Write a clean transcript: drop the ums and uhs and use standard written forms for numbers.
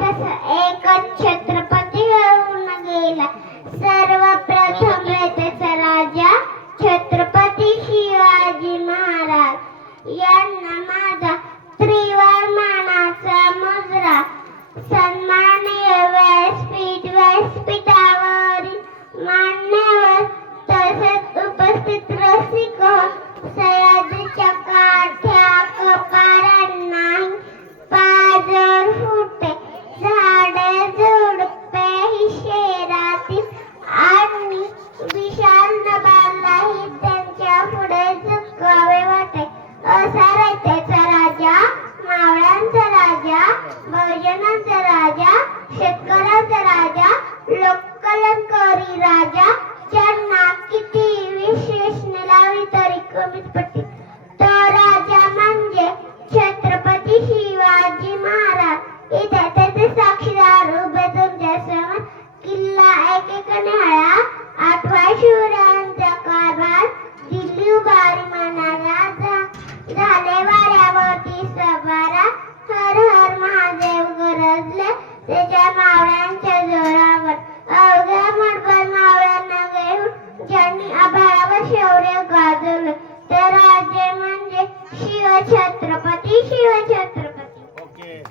तसा एकच छत्रपती होऊन गेला. सर्वप्रथम रयतेचा राजा छत्रपती शिवाजी महाराज यांना माझा त्रिवार मानाचा मुजरा. सन्माननीय व्यासपीठावरील मान्यवर तसेच उपस्थित रसिक सह्याद्रीच्या काठ्या कपाऱ्यांनाही पाजर फुटे. झाडे झुडपे ही शहरातील आणि विशाल नभालाही त्यांच्या पुढे झुकावे वाटे. असा रयतेचा राजा, मावळ्यांचा राजा, बहुजनांचा राजा, शेतकऱ्यांचा राजा, लोककल्याणकारी राजा, ज्यांना किती विशेषणे लावली तरी कमीच पडतील. तो राजा म्हणजे छत्रपती शिवाजी महाराज. इथे त्याचे साक्षीदार उभे तुमच्या समोर. किल्ला एकेकाने हळा, आठवा शिवरायांचा कारभार, दिल्ली उभारी मनाला झाले वाड्यावरती सभारा. हर हर महादेव गरजले त्याच्या मावळ्यांच्या जोरावर. अवघ्या मठभर मावळ्यांना घेऊन ज्यांनी आभाळावर शौर्य गाजवले ते राजे म्हणजे शिवछत्रपती शिवछत्रपती.